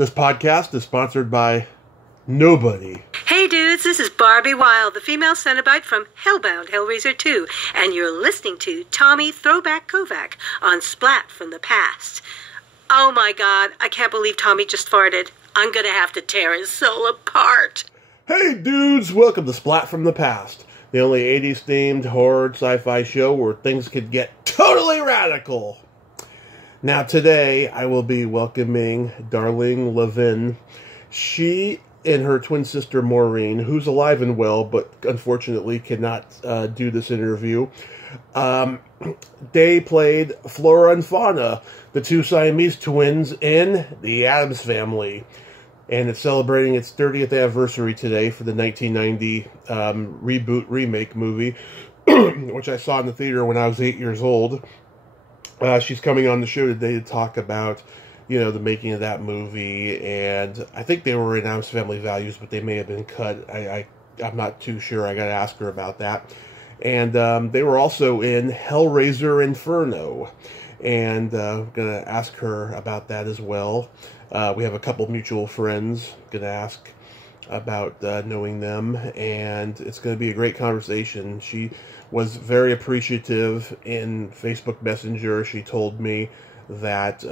This podcast is sponsored by nobody. Hey dudes, this is Barbie Wilde, the female Cenobite from Hellbound Hellraiser 2, and you're listening to Tommy Throwback Kovac on Splat from the Past. Oh my god, I can't believe Tommy just farted. I'm gonna have to tear his soul apart. Hey dudes, welcome to Splat from the Past, the only 80s themed horror sci-fi show where things could get totally radical. Now today I will be welcoming Darlene Levin. She and her twin sister Maureen, who's alive and well, but unfortunately cannot do this interview. They played Flora and Fauna, the two Siamese twins in the Addams Family. And it's celebrating its 30th anniversary today for the 1990 remake movie, which I saw in the theater when I was 8 years old. She's coming on the show today to talk about, the making of that movie, and I think they were in Addams Family Values, but they may have been cut. I'm not too sure. I got to ask her about that. And they were also in Hellraiser Inferno, and I'm going to ask her about that as well. We have a couple mutual friends. Going to ask about knowing them, and it's going to be a great conversation. She was very appreciative in Facebook Messenger. She told me that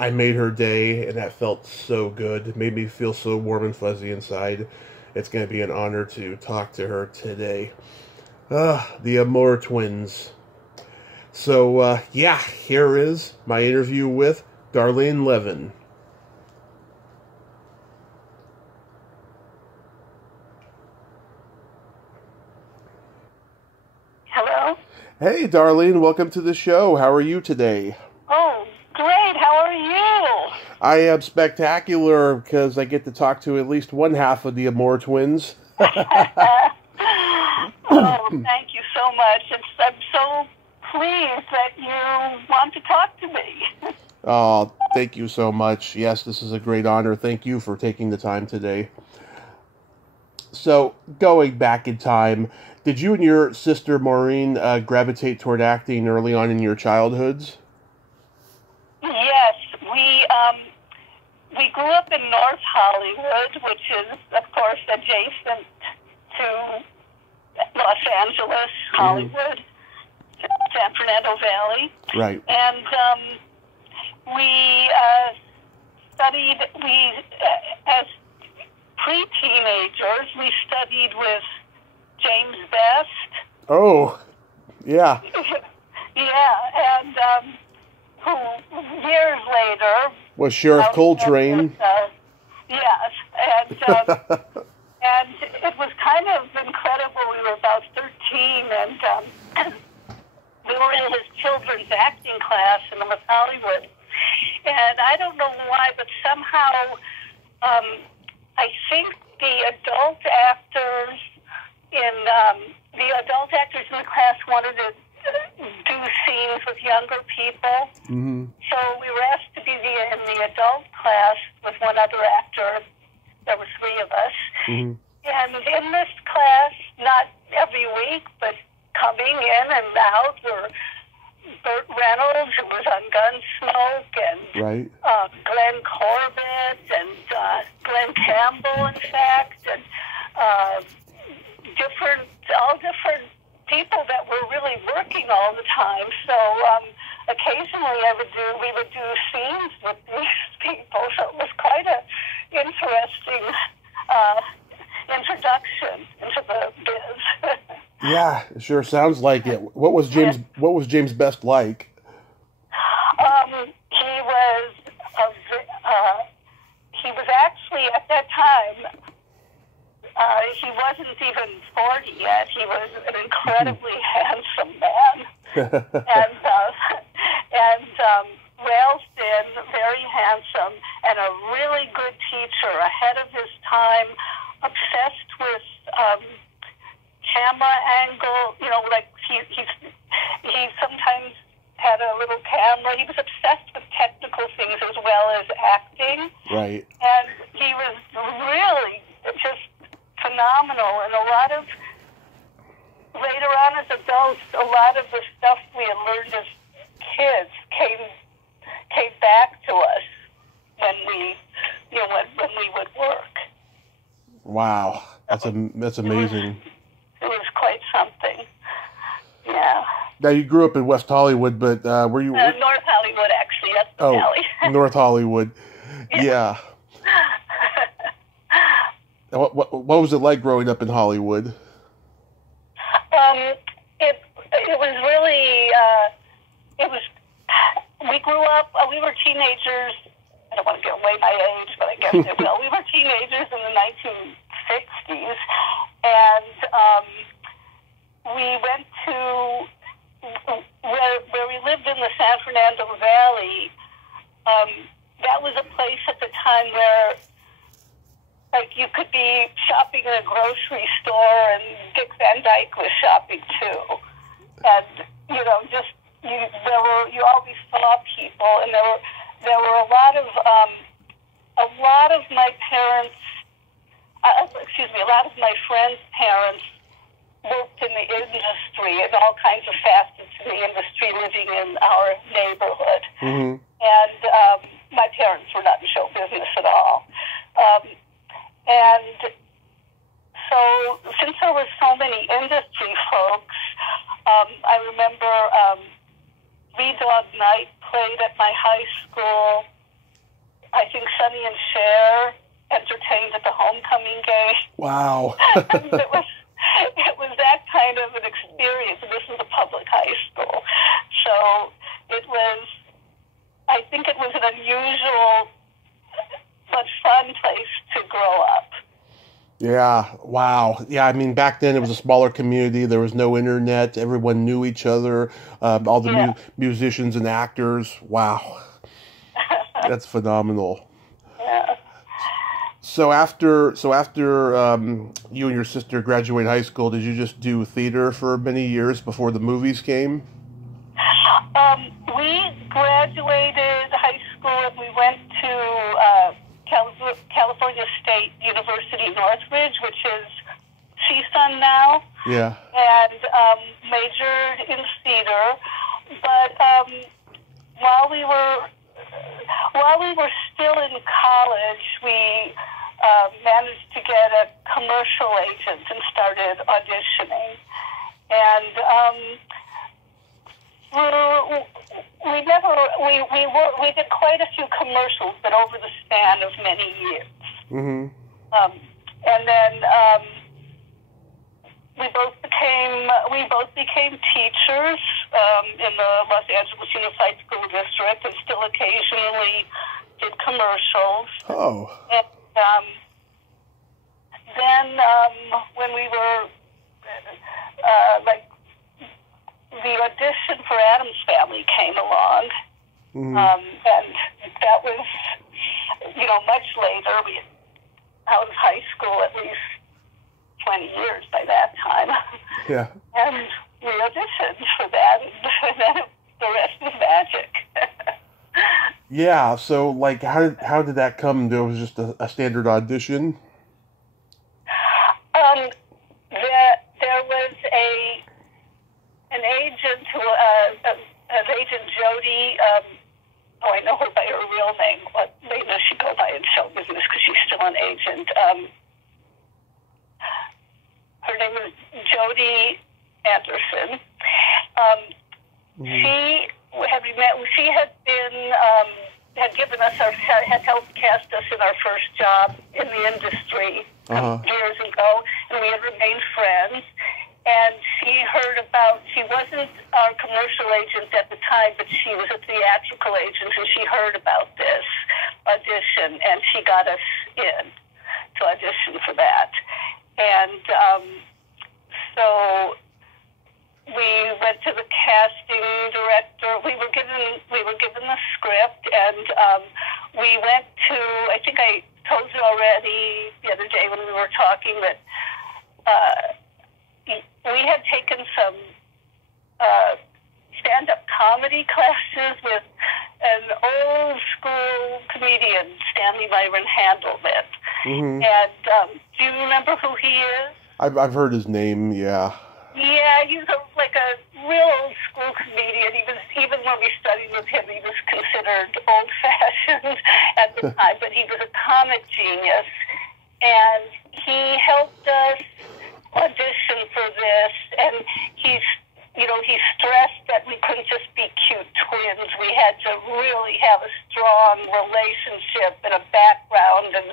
I made her day, and that felt so good. It made me feel so warm and fuzzy inside. It's going to be an honor to talk to her today. The Amor twins. So, here is my interview with Darlene Levin. Hello? Hey, Darlene, welcome to the show. How are you today? Oh, great. How are you? I am spectacular because I get to talk to at least one half of the Amor twins. Oh, thank you so much. I'm so pleased that you want to talk to me. Oh, thank you so much. Yes, this is a great honor. Thank you for taking the time today. So, going back in time, did you and your sister Maureen gravitate toward acting early on in your childhoods? Yes, we grew up in North Hollywood, which is, of course, adjacent to Los Angeles, Hollywood, San Fernando Valley. Right. And we studied, as pre-teenagers, we studied with James Best. Oh, yeah. Yeah, and who years later Was Sheriff Coltrane. Yes, and it was kind of incredible. We were about 13, and we were in his children's acting class in North Hollywood. And I don't know why, but somehow I think the adult actors in the class wanted to do scenes with younger people. Mm-hmm. So we were asked to be in the adult class with one other actor. There were three of us. Mm-hmm. And in this class, not every week, but coming in and out were Burt Reynolds, who was on Gunsmoke, and right. Glenn Corbett, and Glenn Campbell, in fact, and all different people that were really working all the time. So occasionally we would do scenes with these people. So it was quite an interesting introduction into the biz. Yeah, it sure sounds like it. What was James Best like? He was actually, at that time, he wasn't even 40 yet. He was an incredibly handsome man. and Ralston, very handsome, and a really good teacher, ahead of his time, obsessed with camera angle. He sometimes had a little camera. He was obsessed with technical things as well as acting. Right. And he was really just phenomenal. And later on as adults, a lot of the stuff we had learned as kids came back to us when we Wow, that's amazing. It was quite something. Yeah. Now, you grew up in West Hollywood, but were you... North Hollywood, actually. That's the valley. North Hollywood. Yeah. What was it like growing up in Hollywood? It was really... we grew up... we were teenagers. I don't want to give away my age, but I guess I will. We were teenagers in the 1960s, and we went to... where we lived in the San Fernando Valley, that was a place at the time where, like, you could be shopping in a grocery store and Dick Van Dyke was shopping too. And, you know, you always saw people, and there were a lot of my parents, a lot of my friends' parents worked in the industry, and all kinds of facets in the industry living in our neighborhood. Mm-hmm. And my parents were not in show business at all. And so since there were so many industry folks, I remember Lee Dog Night played at my high school. I think Sonny and Cher entertained at the homecoming game. Wow. It was that kind of an experience, and this was a public high school. So I think it was an unusual but fun place to grow up. Yeah, wow. Yeah, I mean, back then it was a smaller community. There was no internet. Everyone knew each other, all the musicians and actors. Wow. That's phenomenal. Yeah. So after you and your sister graduated high school, did you just do theater for many years before the movies came? We graduated high school and we went to California State University Northridge, which is CSUN now. Yeah. And majored in theater. But while we were still in college, we managed to get a commercial agent and started auditioning. And we did quite a few commercials, but over the span of many years. Mm-hmm. And then we both became teachers in the Los Angeles Unified School District, and still occasionally did commercials. Oh. And then when we were the audition for Addams Family came along, mm-hmm. And that was, much later. We out of high school, at least 20 years by that time. Yeah. And we auditioned for that, and then the rest was magic. Yeah. So, how did that come? There was just a standard audition. There was an agent who, an agent Jody. I know her by her real name. What name does she go by in show business? Because she's still an agent. Her name is Jody Anderson. Mm-hmm. She had given us had helped cast us in our first job in the industry years ago, and we had remained friends. And she wasn't our commercial agent at the time, but she was a theatrical agent, and she heard about this audition, and she got us in to audition for that. And so we went to the casting director. We were given the script, and we went to, I think I told you already the other day when we were talking that we had taken some stand-up comedy classes with an old school comedian, Stanley Myron Handelman. Mm-hmm. And do you remember who he is? I've heard his name, yeah. Yeah, he's like a real old school comedian. Even when we studied with him, he was considered old-fashioned at the time, but he was a comic genius. and he helped us audition for this, and he stressed that we couldn't just be cute twins. We had to really have a strong relationship and a background and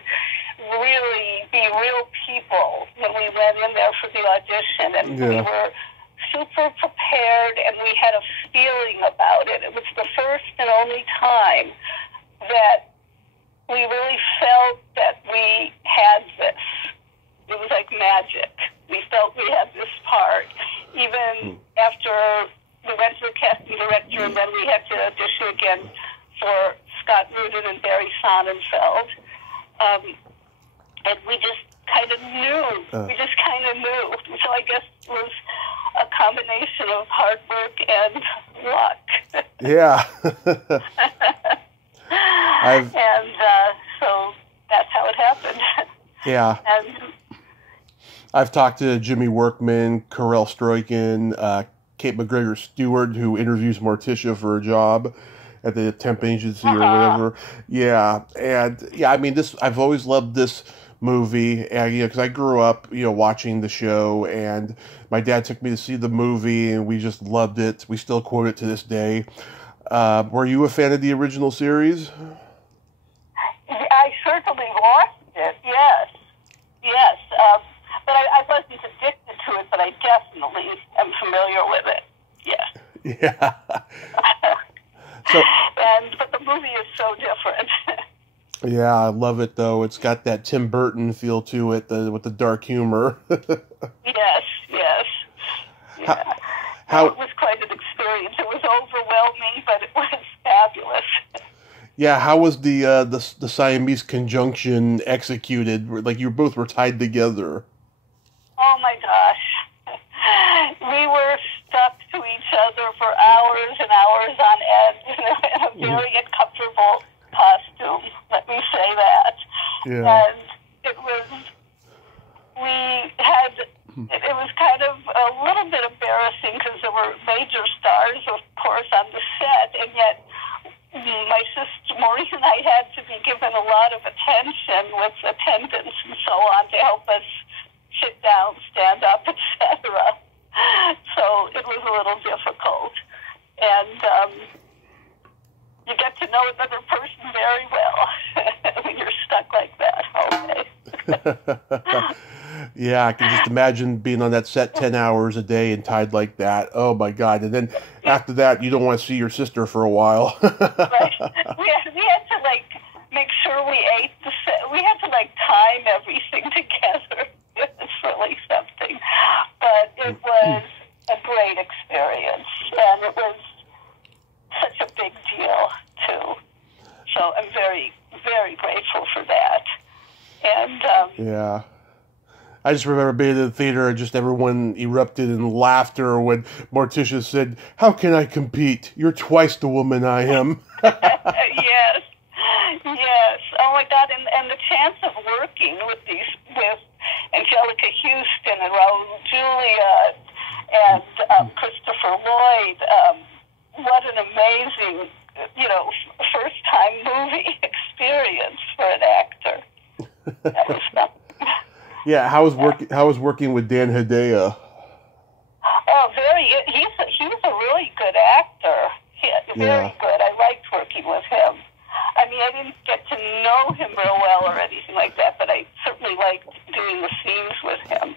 really be real people when we went in there for the audition. And we were super prepared, and we had a feeling about it. It was the first and only time that we really felt that we had this. It was like magic. We felt we had this part. Even after we went to the casting director, and then we had to audition again for Scott Rudin and Barry Sonnenfeld. And we just kind of knew. We just kind of knew. So I guess it was a combination of hard work and luck. Yeah. So that's how it happened. Yeah. And I've talked to Jimmy Workman, Carell Stroiken, Kate McGregor Stewart, who interviews Morticia for a job at the temp agency or whatever. Yeah, and I mean, I've always loved this movie, and because I grew up, watching the show, and my dad took me to see the movie, and we just loved it. We still quote it to this day. Were you a fan of the original series? I certainly watched it. Yes. But I wasn't addicted to it, but I definitely am familiar with it. Yes. Yeah. But the movie is so different. Yeah, I love it though. It's got that Tim Burton feel to it, with the dark humor. Yes. Yeah. It was quite an experience. It was overwhelming, but it was fabulous. Yeah, how was the Siamese conjunction executed? Like, you both were tied together. Oh my gosh. We were stuck to each other for hours and hours on end in a very uncomfortable costume, let me say that. Yeah. And it was kind of a little bit embarrassing because there were major stars, of course, on the set, and yet my sister Maureen and I had to be given a lot of attention with attendants and so on to help us sit down, stand up, etc. So it was a little difficult. And you get to know another person very well when you're stuck like that all day. Yeah, I can just imagine being on that set 10 hours a day and tied like that. Oh, my God. And then after that, you don't want to see your sister for a while. Right. We had to, make sure we ate we had to, time everything together. It was really something. But it was a great experience, and it was such a big deal, too. So I'm very, very grateful for that. And, yeah. I just remember being in the theater and just everyone erupted in laughter when Morticia said, "How can I compete? You're twice the woman I am." Yes. Oh my God! And the chance of working with Angelica Houston and Raul Julia and Christopher Lloyd. What an amazing, first-time movie experience for an actor. That was fun. Yeah, how was working with Dan Hedaya? Oh, he's a really good actor. Very good. I liked working with him. I mean, I didn't get to know him real well or anything like that, but I certainly liked doing the scenes with him.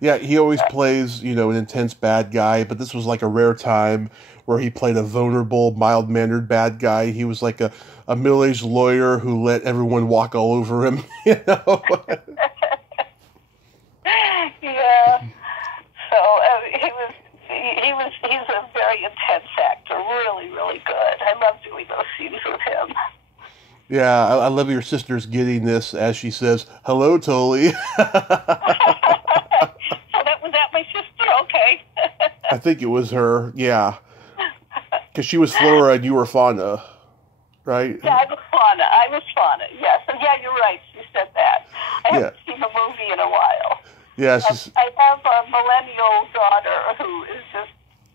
Yeah, he always plays, an intense bad guy, but this was like a rare time where he played a vulnerable, mild-mannered bad guy. He was like a middle-aged lawyer who let everyone walk all over him, Yeah. So he's a very intense actor, really, really good. I love doing those scenes with him. Yeah, I love your sister's getting this as she says, "Hello, Tully." Was that my sister? Okay. I think it was her, yeah. Because she was Flora and you were Fauna, right? Yeah, I was Fauna, yes. And yeah, you're right, she said that. I haven't seen the movie in a while. Yes. I have a millennial daughter who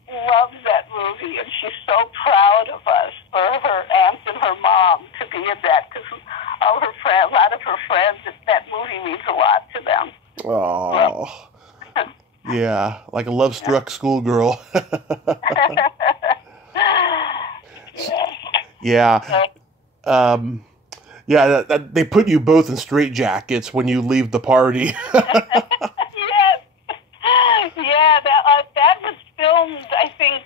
loves that movie, and she's so proud of us for her aunt and her mom to be in that, because a lot of her friends, that movie Oh, yeah, like a love-struck schoolgirl. Yeah. Yeah, they put you both in straitjackets when you leave the party. Yes. Yeah, that was filmed, I think,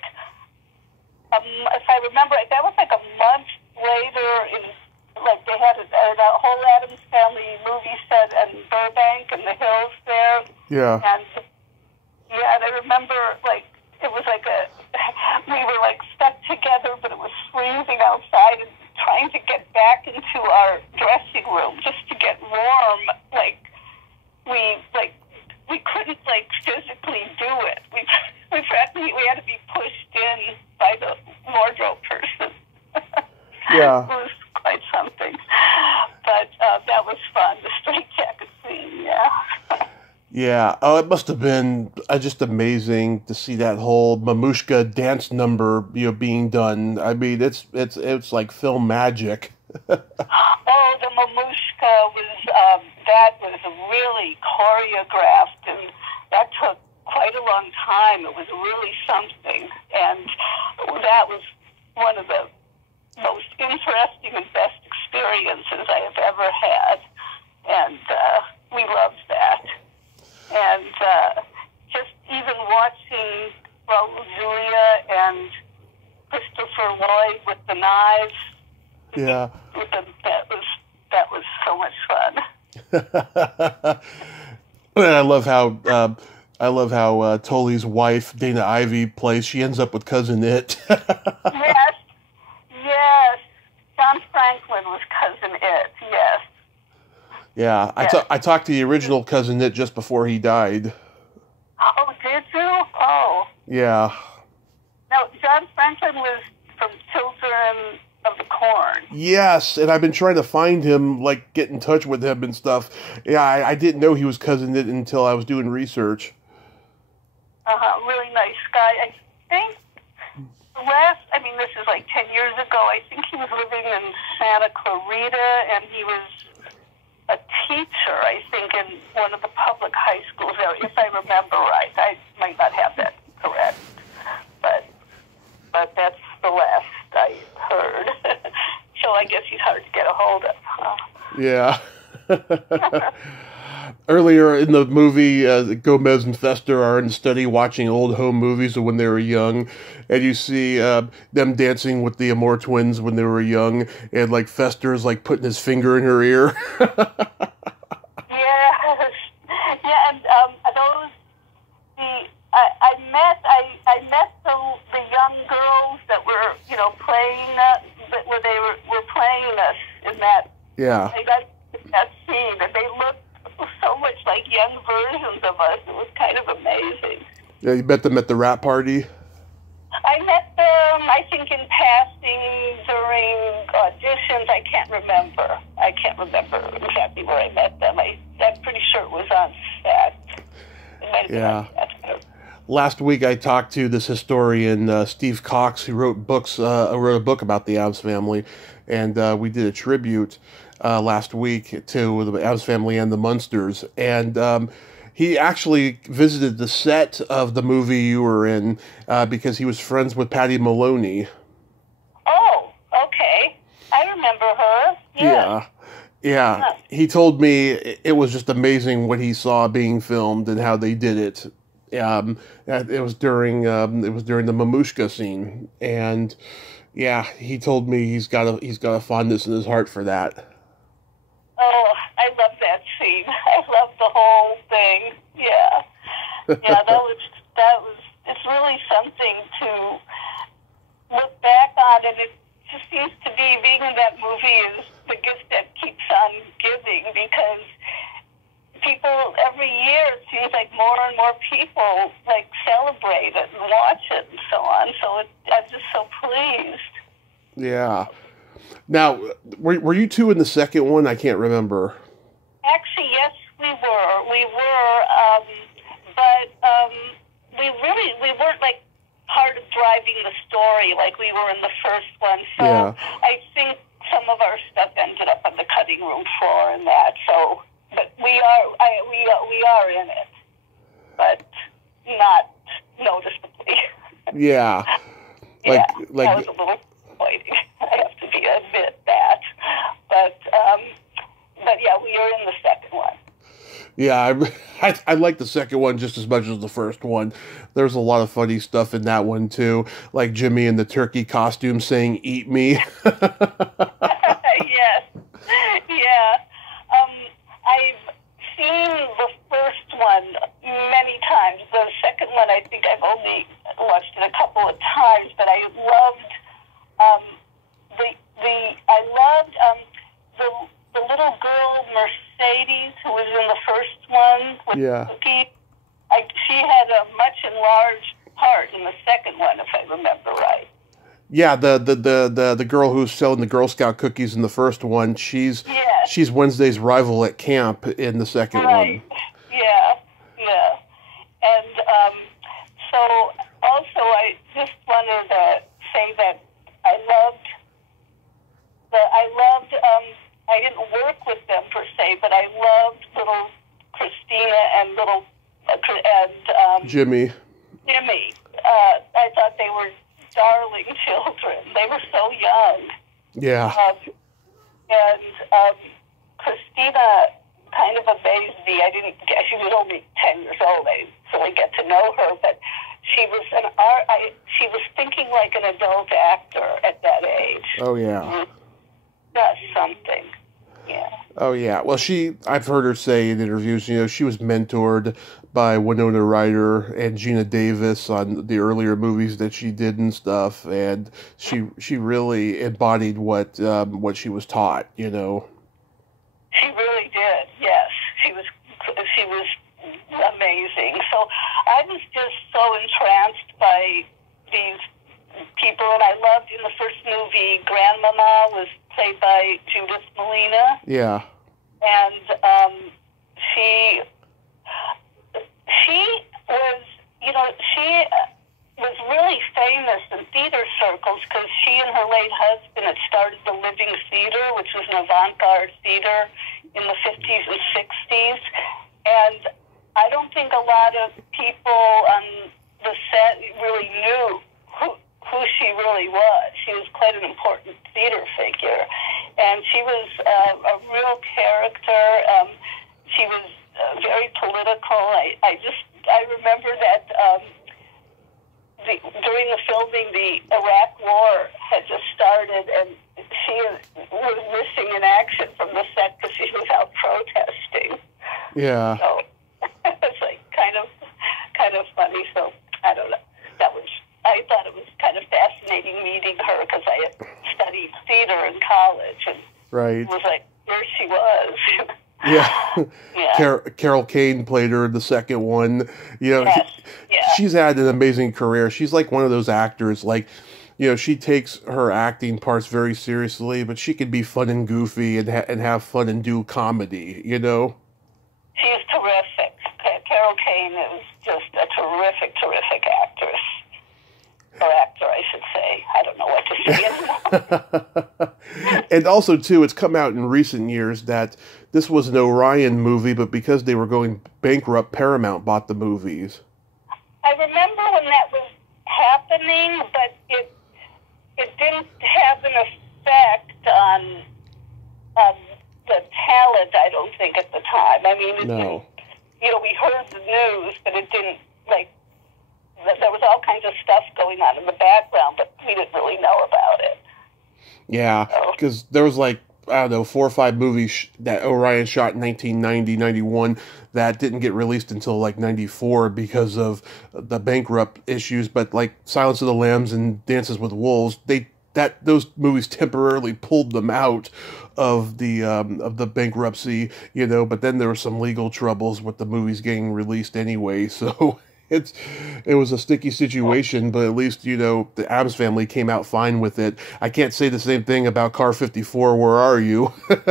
if I remember right, that was like a month later like they had a whole Addams Family movie set in Burbank and the hills there. Yeah. And I remember like it was like we were like stuck together, but it was freezing outside, and trying to get back into our dressing room just to get warm. Like we couldn't like physically do it. We had to be pushed in by the wardrobe person. Yeah. It was quite something. But that was fun, the straitjacket scene, yeah. Yeah. Oh, it must have been just amazing to see that whole Mamushka dance number, being done. I mean, it's like film magic. Oh, the Mamushka that was really choreographed, and that took quite a long time. It was really something, and that was one of the most interesting and best experiences I have ever had, and we loved that. And just even watching Raul Julia and Christopher Lloyd with the knives, Yeah. that was so much fun. And I love how Tully's wife, Dana Ivey, plays. She ends up with Cousin It. Yes. John Franklin was Cousin It, yes. Yeah, I talked to the original Cousin It just before he died. Oh, did you? Oh. Yeah. No, John Franklin was from Children of the Corn. Yes, and I've been trying to find him, like, get in touch with him and stuff. Yeah, I didn't know he was Cousin It until I was doing research. Really nice guy. I think this is like 10 years ago, I think he was living in Santa Clarita, and he was a teacher, I think, in one of the public high schools there, if I remember right. I might not have that correct, but that's the last I heard. So I guess he's hard to get a hold of. Huh? Yeah. Earlier in the movie, Gomez and Fester are in the study watching old home movies of when they were young, and you see them dancing with the Amore twins when they were young, and like Fester's like putting his finger in her ear. Yes, yeah, and those I met the young girls that were playing where they were playing us in that. Yeah. I got that scene, and they looked so much like young versions of us. It was kind of amazing. Yeah, you met them at the rap party? I met them, I think, in passing during auditions. I can't remember exactly where I met them. I'm pretty sure it was on set. Yeah. Last week I talked to this historian, Steve Cox, who wrote a book about the Addams Family, and we did a tribute last week to the Addams Family and the Munsters, and he actually visited the set of the movie you were in because he was friends with Patty Maloney. Oh, okay. I remember her. Yes. Yeah. He told me it was just amazing what he saw being filmed and how they did it. It was during the Mamushka scene, and yeah, he told me he's got a fondness in his heart for that. Oh, I love that scene. I love the whole thing. Yeah, that was. It's really something to look back on, and it just seems to be being in that movie is the gift that keeps on giving, because people every year, it seems like more and more people like celebrate it and watch it and so on. So I'm just so pleased. Yeah. Now, were you two in the second one? I can't remember. Actually, yes, we were. But we weren't like part of driving the story like we were in the first one. So Yeah. I think some of our stuff ended up on the cutting room floor and that. So, but we are in it, but not noticeably. Yeah. That was a little disappointing. I have to admit that, but yeah, we are in the second one. Yeah, I like the second one just as much as the first one. There's a lot of funny stuff in that one too, like Jimmy in the turkey costume saying "Eat me." Yes, yeah. I've seen the first one many times. The second one, I think I've only watched it a couple of times, but I loved the little girl Mercedes who was in the first one with Cookie. She had a much enlarged part in the second one, if I remember right. Yeah, the girl who's selling the Girl Scout cookies in the first one, she's Wednesday's rival at camp in the second one. Yeah. And so also I just wanted to say that I didn't work with them per se, but I loved little Christina and little Jimmy. I thought they were darling children. They were so young. Yeah. Christina kind of amazed me. She was only 10 years old. I didn't really get to know her, but she was she was thinking like an adult actor at that age. Oh yeah. That's something. Yeah. Oh yeah. Well, I've heard her say in interviews, she was mentored by Winona Ryder and Gina Davis on the earlier movies that she did and stuff, and she really embodied what she was taught. She really did. Yes, she was amazing. So I was just so entranced by these people, and I loved in the first movie, Grandmama was played by Judith Malina. Yeah. And she was really famous in theater circles because she and her late husband had started the Living Theater, which was an avant-garde theater in the 50s and 60s. And I don't think a lot of people on the set really knew who she really was. She was quite an important theater figure. And she was a real character. She was very political. I remember that during the filming, the Iraq War had just started, and she was missing in action from the set because she was out protesting. Yeah. So it's like kind of funny. So I don't know. I thought it was kind of fascinating meeting her because I had studied theater in college, and it was like, there she was. Yeah. Yeah. Carol Kane played her in the second one. She's had an amazing career. She's like one of those actors, like, she takes her acting parts very seriously, but she can be fun and goofy and have fun and do comedy, She is terrific. Carol Kane is just a terrific actress. Or actor, I should say. I don't know what to say anymore. And also, too, it's come out in recent years that this was an Orion movie, but because they were going bankrupt, Paramount bought the movies. I remember when that was happening, but it didn't have an effect on the talent, I don't think, at the time. I mean, no. We heard the news, but it didn't, there was all kinds of stuff going on in the background, but we didn't really know about it. Yeah, because there was 4 or 5 movies that Orion shot in 1990, 91 that didn't get released until 94 because of the bankrupt issues. But Silence of the Lambs and Dances with Wolves, those movies temporarily pulled them out of the bankruptcy, But then there were some legal troubles with the movies getting released anyway, so. It was a sticky situation, but at least, the Addams Family came out fine with it. I can't say the same thing about Car 54, Where Are You? That's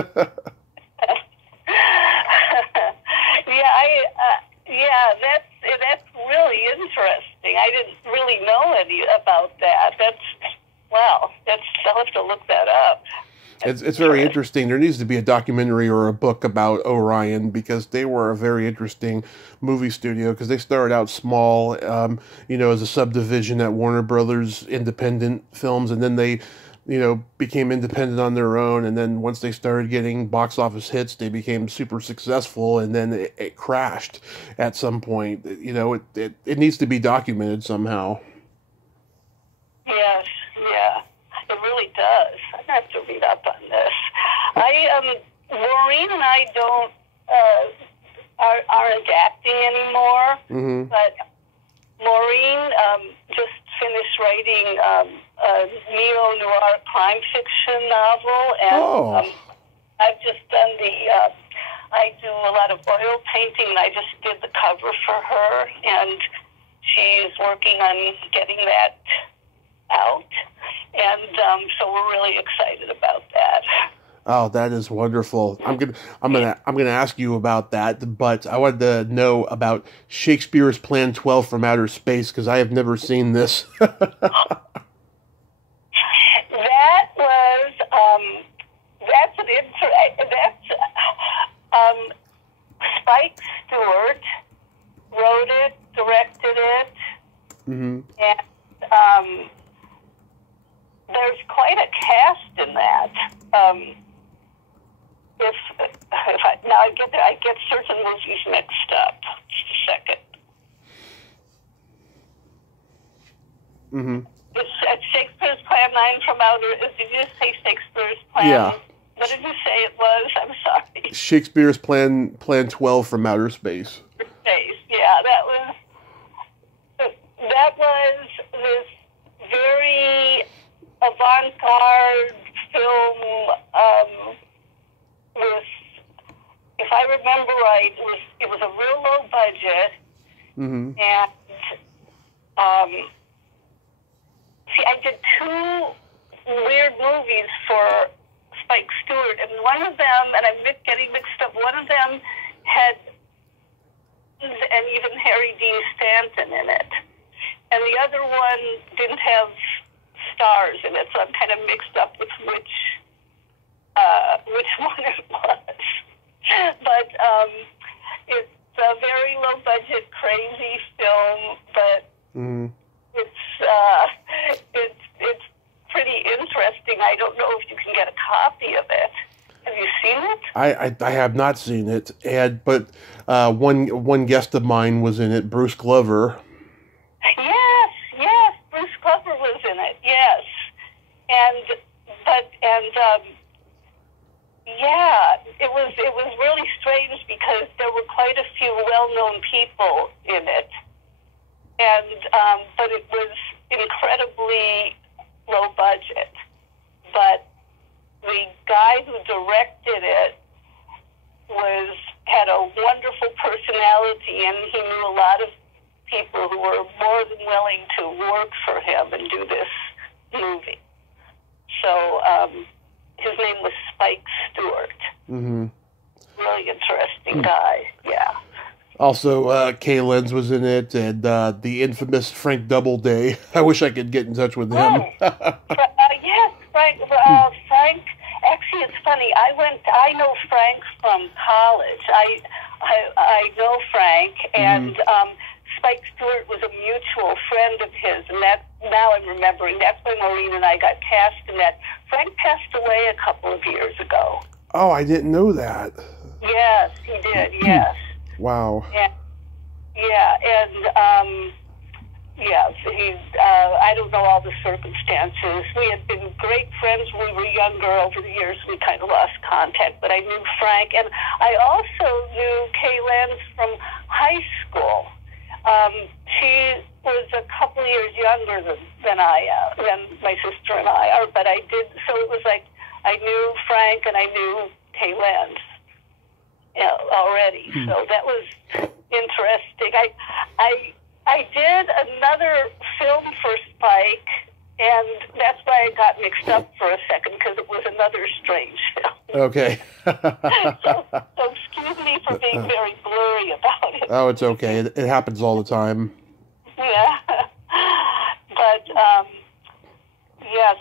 really interesting. I didn't really know any about that. I'll have to look that up. It's very interesting. There needs to be a documentary or a book about Orion, because they were a very interesting movie studio, because they started out small, as a subdivision at Warner Brothers Independent Films, and then they, became independent on their own, and then once they started getting box office hits, they became super successful, and then it crashed at some point. It needs to be documented somehow. Yes, yeah, it really does. I have to read up on this. Maureen and I aren't acting anymore, Mm-hmm. but Maureen just finished writing a neo-noir crime fiction novel, and I've just done I do a lot of oil painting, and I just did the cover for her, and she's working on getting that out, and so we're really excited about that. Oh, that is wonderful. I'm gonna ask you about that, but I wanted to know about Shakespeare's Plan 12 from Outer Space, because I have never seen this. Spike Stewart wrote it, directed it, Mm-hmm. and there's quite a cast in that. I get certain movies mixed up. Just a second. Mm-hmm. It's Shakespeare's Plan 9 from Outer. Did you say Shakespeare's Plan? Yeah. What did you say it was? I'm sorry. Shakespeare's Plan 12 from Outer Space. Space. Yeah, that was this very avant-garde film with, if I remember right, it was a real low budget, Mm-hmm. and I did two weird movies for Spike Stewart, and one of them, and I'm getting mixed up, one of them had and even Harry Dean Stanton in it, and the other one didn't have stars in it, so I'm kind of mixed up with which one it was. But it's a very low budget, crazy film, but it's pretty interesting. I don't know if you can get a copy of it. Have you seen it? I have not seen it, but one guest of mine was in it, Bruce Glover. Yes, Bruce Glover was in it. Yes, it was really strange because there were quite a few well-known people in it, and but it was incredibly low budget. But the guy who directed it had a wonderful personality, and he knew a lot of people who were more than willing to work for him and do this movie. So his name was Spike Stewart. Mm-hmm. Really interesting guy, yeah. Also, Kay Lenz was in it, and the infamous Frank Doubleday. I wish I could get in touch with him. Yes, Frank. Actually, it's funny. I know Frank from college. I know Frank, and Spike Stewart was a mutual friend of his, and now I'm remembering. That's when Maureen and I got cast in that. Frank passed away a couple of years ago. Oh, I didn't know that. Yes, he did. Yes. Wow. I don't know all the circumstances. We had been great friends when we were younger. Over the years, we kind of lost contact, but I knew Frank, and I also knew Kay Lenz from high school. She was a couple years younger than my sister and I are, but I did, so it was like I knew Frank and I knew Kay Lenz already, so that was interesting. I did another film for Spike, and that's why I got mixed up for a second, because it was another strange film. Okay. so excuse me for being very blurry about it. Oh, it's okay. It happens all the time. Yeah. But,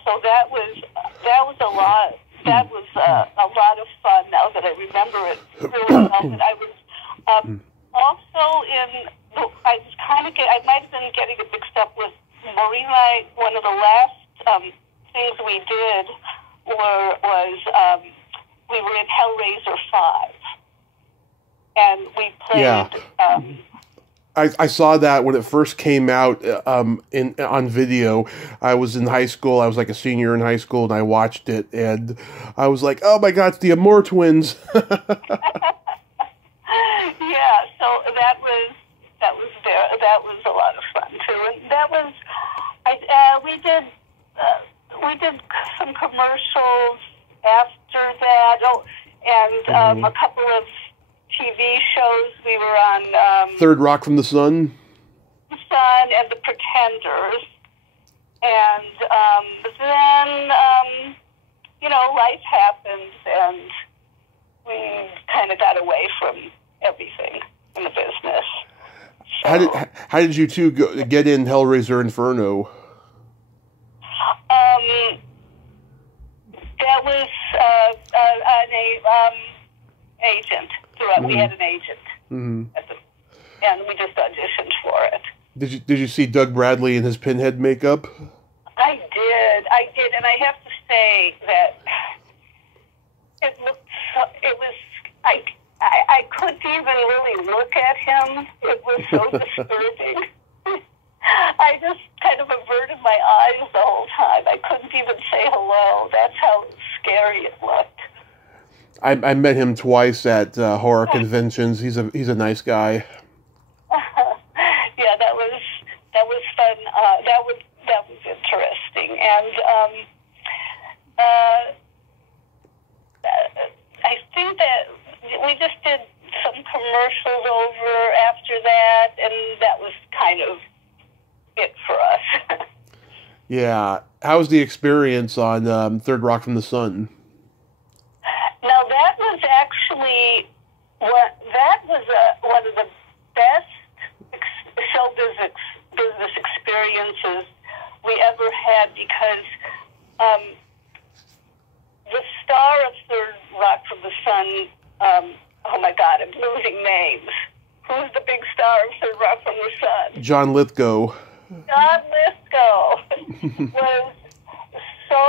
so that was a lot. that was a lot of fun. Now that I remember it really well, but I was also in. I was kind of. I might have been getting it mixed up with Maureen and I. One of the last things we did was we were in Hellraiser 5, and we played. Yeah. I saw that when it first came out on video. I was in high school. I was like a senior in high school, and I watched it, and I was like, "Oh my God, it's the Amore twins!" Yeah, so that was a lot of fun too, and that was we did some commercials after that. Oh, and a couple of TV shows. We were on Third Rock from the Sun. The Sun and The Pretenders. And then, life happened, and we kind of got away from everything in the business. So, How did you two get in Hellraiser Inferno? That was an agent. We had an agent, and we just auditioned for it. Did you see Doug Bradley in his pinhead makeup? I did, and I have to say that it was. I couldn't even really look at him. It was so disturbing. I just kind of averted my eyes the whole time. I couldn't even say hello. That's how scary it looked. I met him twice at horror conventions. He's a nice guy. Yeah, that was fun. That was interesting, and I think that we just did some commercials over after that, and that was kind of it for us. Yeah. How was the experience on Third Rock from the Sun? Now, that was actually one of the best business experiences we ever had, because the star of Third Rock from the Sun, oh my God, I'm losing names. Who's the big star of Third Rock from the Sun? John Lithgow. John Lithgow was so...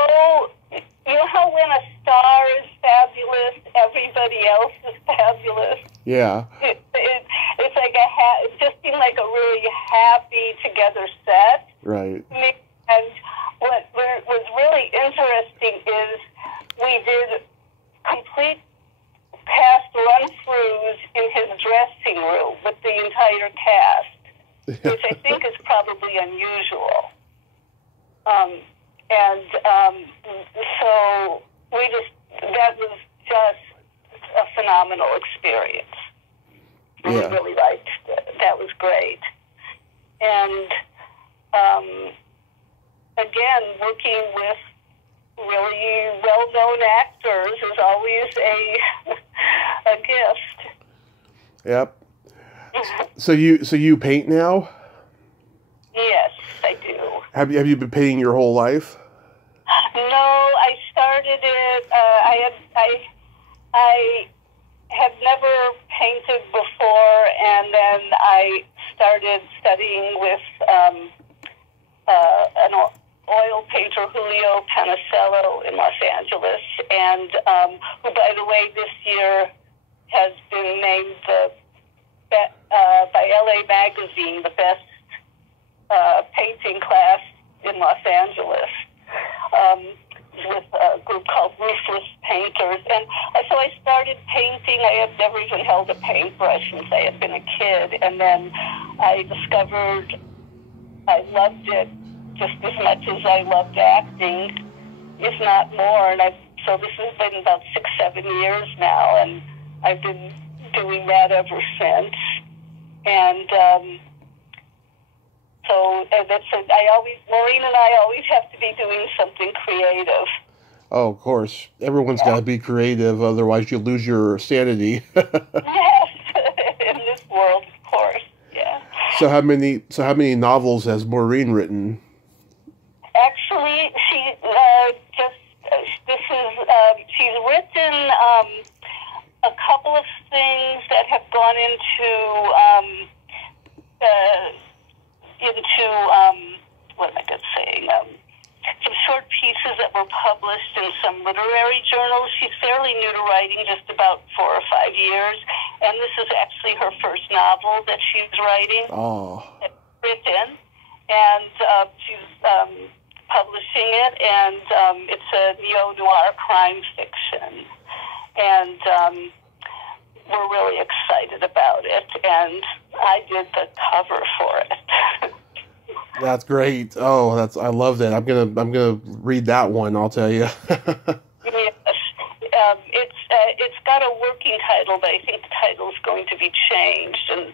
You know how when a star is fabulous, everybody else is fabulous? Yeah. It's like it just seemed like a really happy together set. Right. And what was really interesting is we did complete cast run-throughs in his dressing room with the entire cast, which I think is probably unusual. So that was just a phenomenal experience. Yeah. We really liked it. That was great. And again, working with really well-known actors is always a gift. Yep. So you paint now? Yes, I do. Have you been painting your whole life? No, I started it. I had never painted before, and then I started studying with an oil painter, Julio Panicello, in Los Angeles, and who, by the way, this year has been named by LA Magazine the best painting class in Los Angeles, with a group called Ruthless Painters. And so I started painting. I had never even held a paintbrush since I had been a kid. And then I discovered I loved it just as much as I loved acting, if not more. And so this has been about 6-7 years now, and I've been doing that ever since. And so Maureen and I always have to be doing something creative. Oh, of course. Everyone's got to be creative, otherwise you lose your sanity. Yes, in this world, of course. Yeah. So how many novels has Maureen written? Actually, gone into what am I going to say? Some short pieces that were published in some literary journals. She's fairly new to writing, just about 4 or 5 years, and this is actually her first novel that she's writing. Oh. Written, and she's publishing it, and it's a neo-noir crime fiction, and we're really excited about it, and I did the cover for it. That's great. Oh, I love that. I'm gonna read that one. I'll tell you. Yes. It's got a working title, but I think the title is going to be changed, and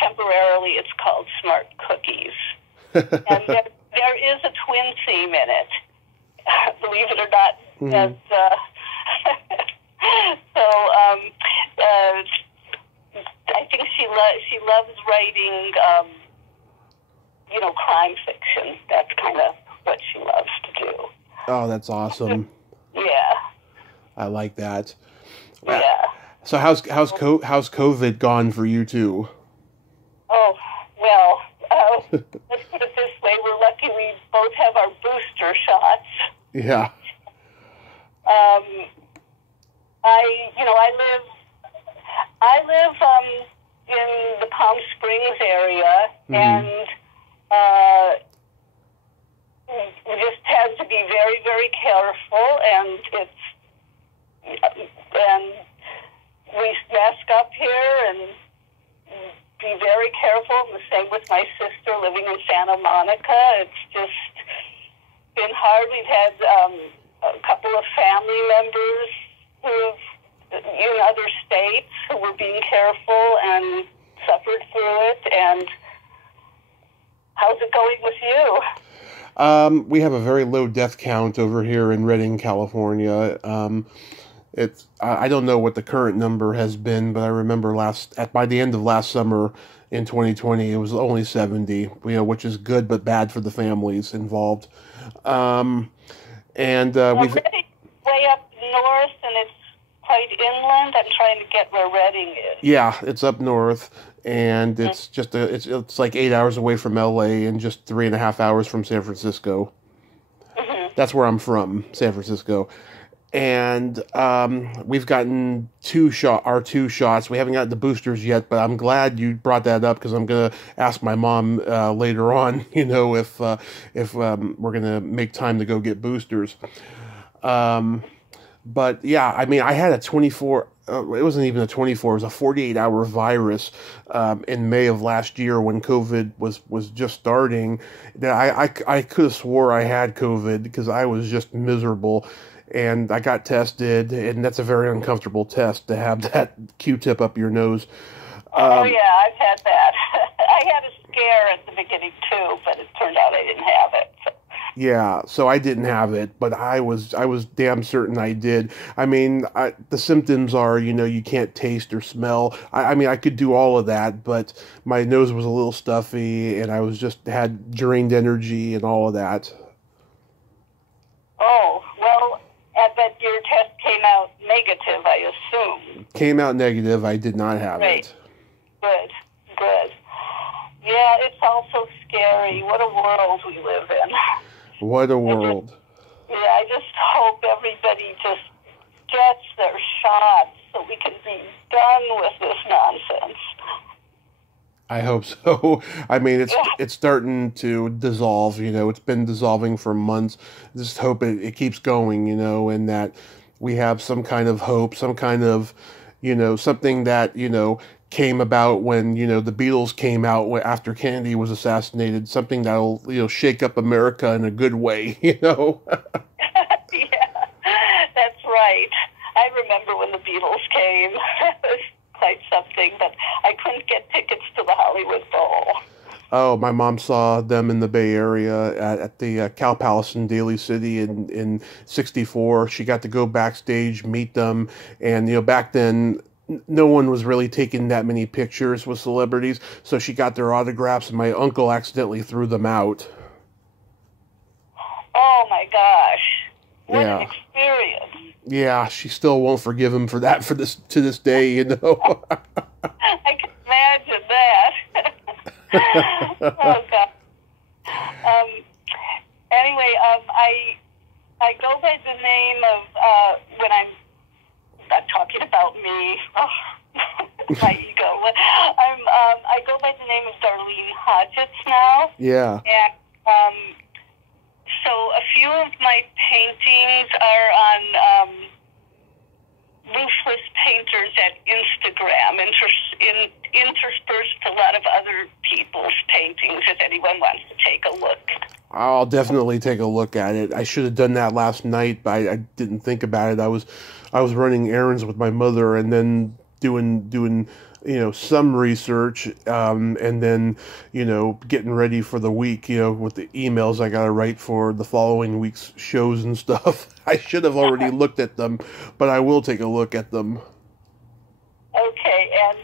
temporarily it's called Smart Cookies. And there is a twin theme in it, believe it or not. Mm-hmm. And, so I think she loves writing, crime fiction. That's kind of what she loves to do. Oh, that's awesome. Yeah. I like that. Yeah. So how's COVID gone for you too? Oh, well, let's put it this way. We're lucky we both have our booster shots. Yeah. I live in the Palm Springs area, mm-hmm. and we just have to be very, very careful, and we mask up here and be very careful. And the same with my sister living in Santa Monica. It's just been hard. We've had a couple of family members who've in other states who were being careful and suffered through it. And how's it going with you? We have a very low death count over here in Redding, California. I don't know what the current number has been, but I remember by the end of last summer in 2020, it was only 70, which is good but bad for the families involved. We've Redding's way up north, and it's quite inland. I'm trying to get where Redding is. Yeah, it's up north, and it's just it's like 8 hours away from LA and just 3.5 hours from San Francisco. Mm-hmm. That's where I'm from, San Francisco. And we've gotten our two shots. We haven't gotten the boosters yet, but I'm glad you brought that up because I'm going to ask my mom later on, if we're going to make time to go get boosters. But yeah, I mean, I had a 24. It wasn't even a 24. It was a 48-hour virus in May of last year when COVID was just starting. That I could have swore I had COVID because I was just miserable. And I got tested, and that's a very uncomfortable test to have that Q-tip up your nose. Oh, yeah, I've had that. I had a scare at the beginning, too, but it turned out I didn't have it. So. Yeah, so I didn't have it, but I was damn certain I did. I mean, the symptoms are, you can't taste or smell. I mean, I could do all of that, but my nose was a little stuffy, and I had drained energy and all of that. Oh, well... But your test came out negative, I assume. Came out negative. I did not have it. Good. Yeah, it's also scary. What a world we live in. What a world. I just hope everybody just gets their shots so we can be done with this nonsense. I hope so. I mean, it's starting to dissolve, it's been dissolving for months. Just hope it keeps going, and that we have some kind of hope, some kind of, something that, came about when, the Beatles came out after Kennedy was assassinated, something that'll, shake up America in a good way, Yeah, that's right. I remember when the Beatles came. Quite something, but I couldn't get tickets to the Hollywood Bowl. Oh, my mom saw them in the Bay Area at the Cow Palace in Daly City in '64. She got to go backstage, meet them, and back then no one was really taking that many pictures with celebrities, so she got their autographs, and my uncle accidentally threw them out. Oh my gosh! What an experience! Yeah, she still won't forgive him for that to this day, you know. I can imagine that. Oh God. Anyway, I go by the name of when I'm not talking about me. Oh, my ego. I go by the name of Darlene Hodgetts now. Yeah. And so a few of my paintings are on Ruthless Painters at Instagram, interspersed a lot of other people's paintings, if anyone wants to take a look. I'll definitely take a look at it. I should have done that last night, but I didn't think about it. I was running errands with my mother and then doing some research, and then, getting ready for the week, with the emails I got to write for the following week's shows and stuff. I should have already looked at them, but I will take a look at them. Okay, and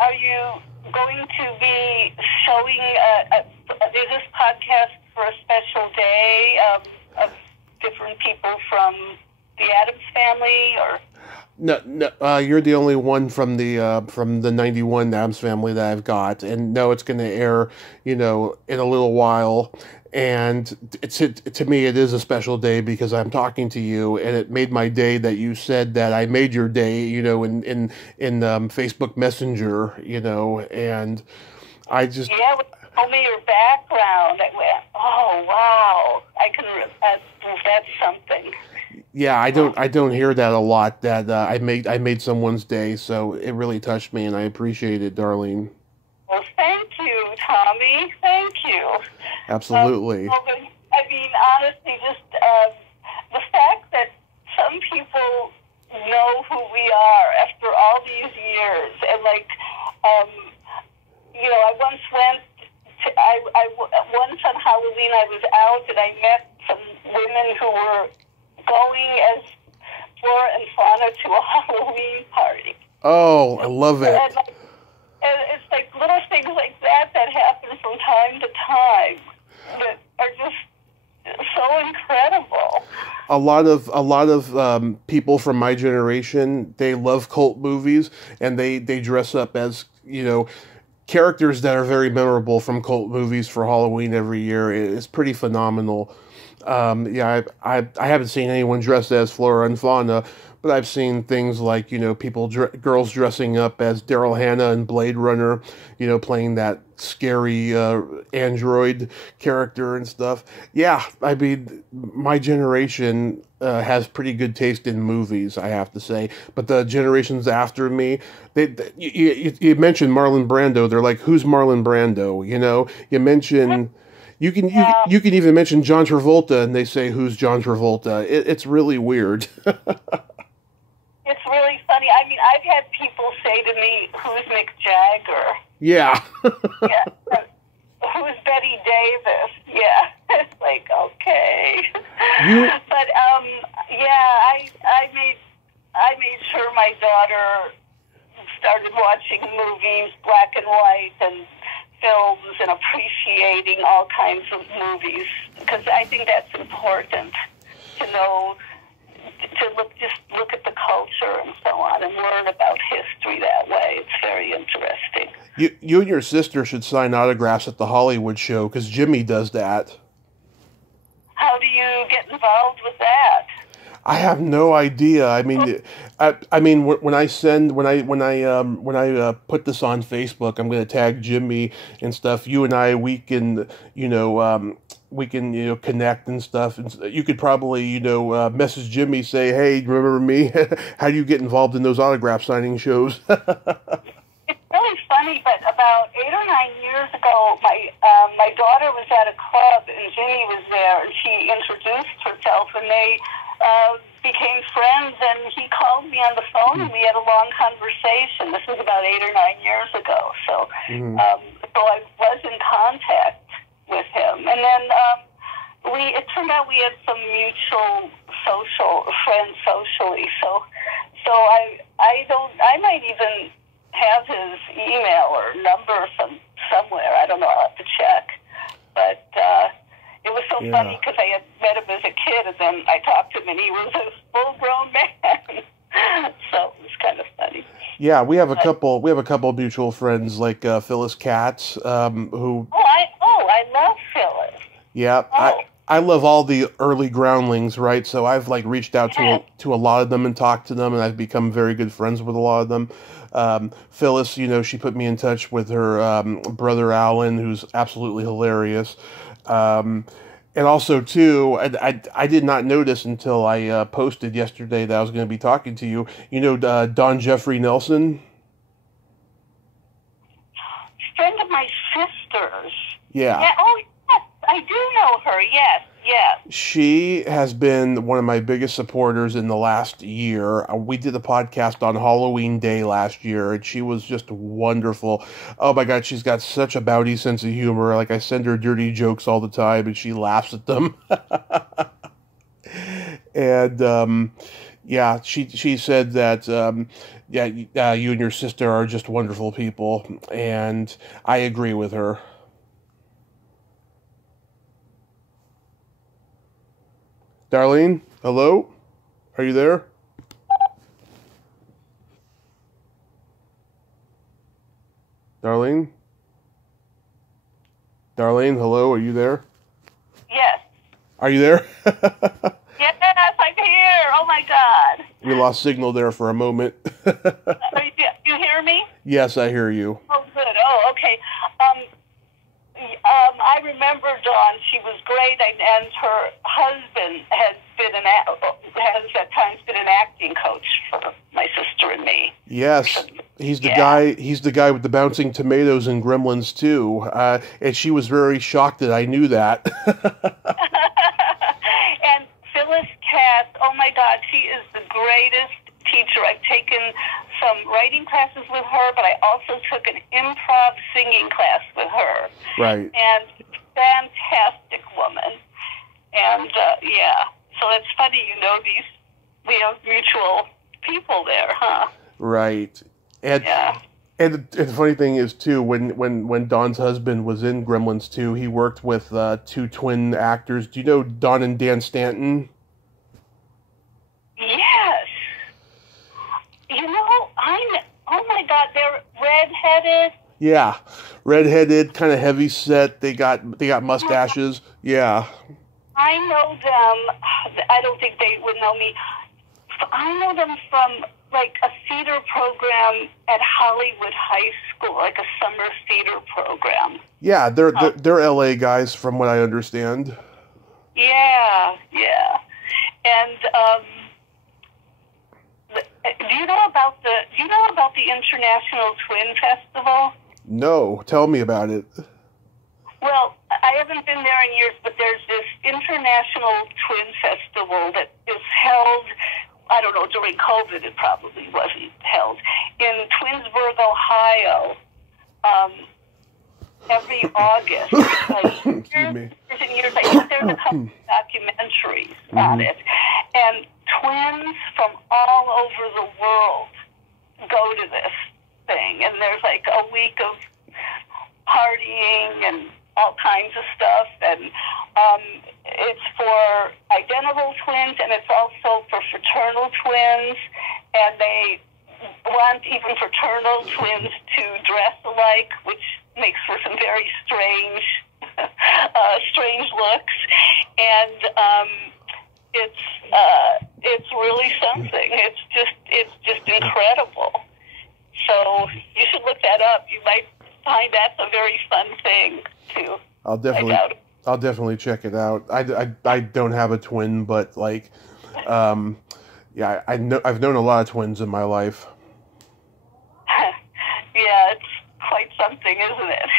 are you going to be showing, is this podcast for a special day of different people from the Addams Family, or? No, you're the only one from the 91 Addams Family that I've got, and no, it's going to air, in a little while, and to me it is a special day because I'm talking to you, and it made my day that you said that I made your day, in Facebook Messenger, and I just told me your background. I went, oh wow, that's something. Yeah, I don't hear that a lot. That I made someone's day, so it really touched me, and I appreciate it, Darlene. Well, thank you, Tommy. Thank you. Absolutely. Honestly, just the fact that some people know who we are after all these years, and I once went. Once on Halloween, I was out and I met some women who were going as Flora and Fauna to a Halloween party. Oh, I love it. And it's like little things like that happen from time to time that are just so incredible. A lot of people from my generation, they love cult movies, and they dress up as, characters that are very memorable from cult movies for Halloween every year. It's pretty phenomenal. I haven't seen anyone dressed as Flora and Fauna, but I've seen things like, girls dressing up as Daryl Hannah in Blade Runner, playing that scary android character and stuff. Yeah, my generation has pretty good taste in movies, I have to say. But the generations after me, you mentioned Marlon Brando. They're like, who's Marlon Brando? You mention... You can even mention John Travolta, and they say, who's John Travolta? It's really weird. It's really funny. I've had people say to me, who's Mick Jagger? Yeah. Yeah. Who's Betty Davis? Yeah. It's like, okay. But, I made sure my daughter started watching movies, black and white, and films, and appreciating all kinds of movies, because I think that's important to know, to look at the culture and so on, and learn about history that way. It's very interesting. You and your sister should sign autographs at the Hollywood show, because Jimmy does that. How do you get involved with that? I have no idea. When I put this on Facebook, I'm going to tag Jimmy and stuff. You and I, we can connect and stuff. And you could probably, message Jimmy, say, hey, remember me? How do you get involved in those autograph signing shows? It's really funny, but about 8 or 9 years ago, my daughter was at a club and Jimmy was there, and she introduced herself, and they became friends, and he called me on the phone, and we had a long conversation. This was about 8 or 9 years ago, so so I was in contact with him, and then it turned out we had some mutual friends socially, so I might even have his email or number somewhere. I don't know. I'll have to check, but it was so funny because I had met him as a kid, and then I talked to him, and he was a full-grown man. So it was kind of funny. Yeah, we have a couple. We have a couple of mutual friends like Phyllis Katz, who. I love Phyllis. Yeah, I love all the early groundlings, right? So I've like reached out to a lot of them and talked to them, and I've become very good friends with a lot of them. Phyllis, you know, she put me in touch with her brother Alan, who's absolutely hilarious. And also, too, I did not notice until I posted yesterday that I was going to be talking to you. You know, Don Jeffrey Nelson? Friend of my sister's. Yeah. Oh, yes, I do know her. Yes. She has been one of my biggest supporters in the last year. We did a podcast on Halloween Day last year, and she was just wonderful. Oh my God, she's got such a bouty sense of humor. Like, I send her dirty jokes all the time, and she laughs at them. And yeah, she said that you and your sister are just wonderful people, and I agree with her. Darlene, hello? Are you there? Darlene? Darlene, hello? Are you there? Yes. Are you there? Yes, I'm here. Oh, my God. We lost signal there for a moment. You hear me? Yes, I hear you. Oh, good. Oh, okay. I remember Dawn. She was great, and her husband has at times been an acting coach for my sister and me. Yes, he's the guy. He's the guy with the bouncing tomatoes in Gremlins 2. And she was very shocked that I knew that. And Phyllis Katz. Oh my God, she is the greatest teacher. I've taken some writing classes with her, but I also took an improv singing class with her. Right. And fantastic woman. And so it's funny, we have mutual people there, huh? Right. And and the funny thing is too, when Don's husband was in Gremlins 2, he worked with two twin actors. Do you know Don and Dan Stanton? Yes. Oh my God, they're redheaded. Yeah, redheaded, kind of heavy set. They got mustaches. Yeah. I know them. I don't think they would know me. I know them from like a theater program at Hollywood High School, like a summer theater program. Yeah, they're LA guys, from what I understand. Yeah. And do you know about the International Twin Festival? No, tell me about it. Well, I haven't been there in years, but there's this International Twin Festival that is held, I don't know, during COVID it probably wasn't held, in Twinsburg, Ohio, every August. Excuse me. Years and years. I think there's a couple of documentaries on it. And twins from all over the world go to this thing. And there's like a week of partying and all kinds of stuff. And it's for identical twins, and it's also for fraternal twins. And they want even fraternal twins to dress alike, which makes for some very strange looks. And it's really something. It's just incredible. So you should look that up. You might find that's a very fun thing too. I'll definitely check it out. I don't have a twin, but like, yeah, I've known a lot of twins in my life. Yeah, it's quite something, isn't it?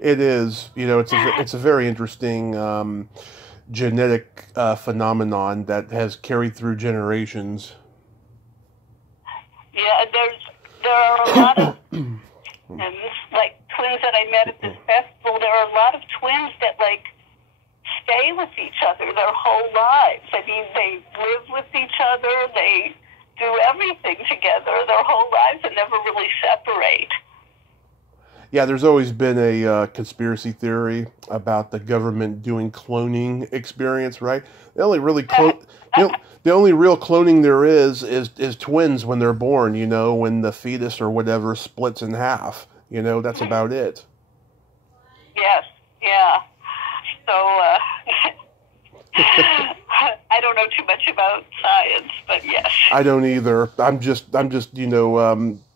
It is. It's a very interesting genetic phenomenon that has carried through generations. Yeah, there are a lot of like twins that I met at this festival. There are a lot of twins that like stay with each other their whole lives. I mean, they live with each other. They do everything together their whole lives and never really separate. Yeah, there's always been a conspiracy theory about the government doing cloning experience, right? The only really the only real cloning there is twins when they're born, when the fetus or whatever splits in half. That's about it. Yes, yeah. So, I don't know too much about science, but yes. I don't either. I'm just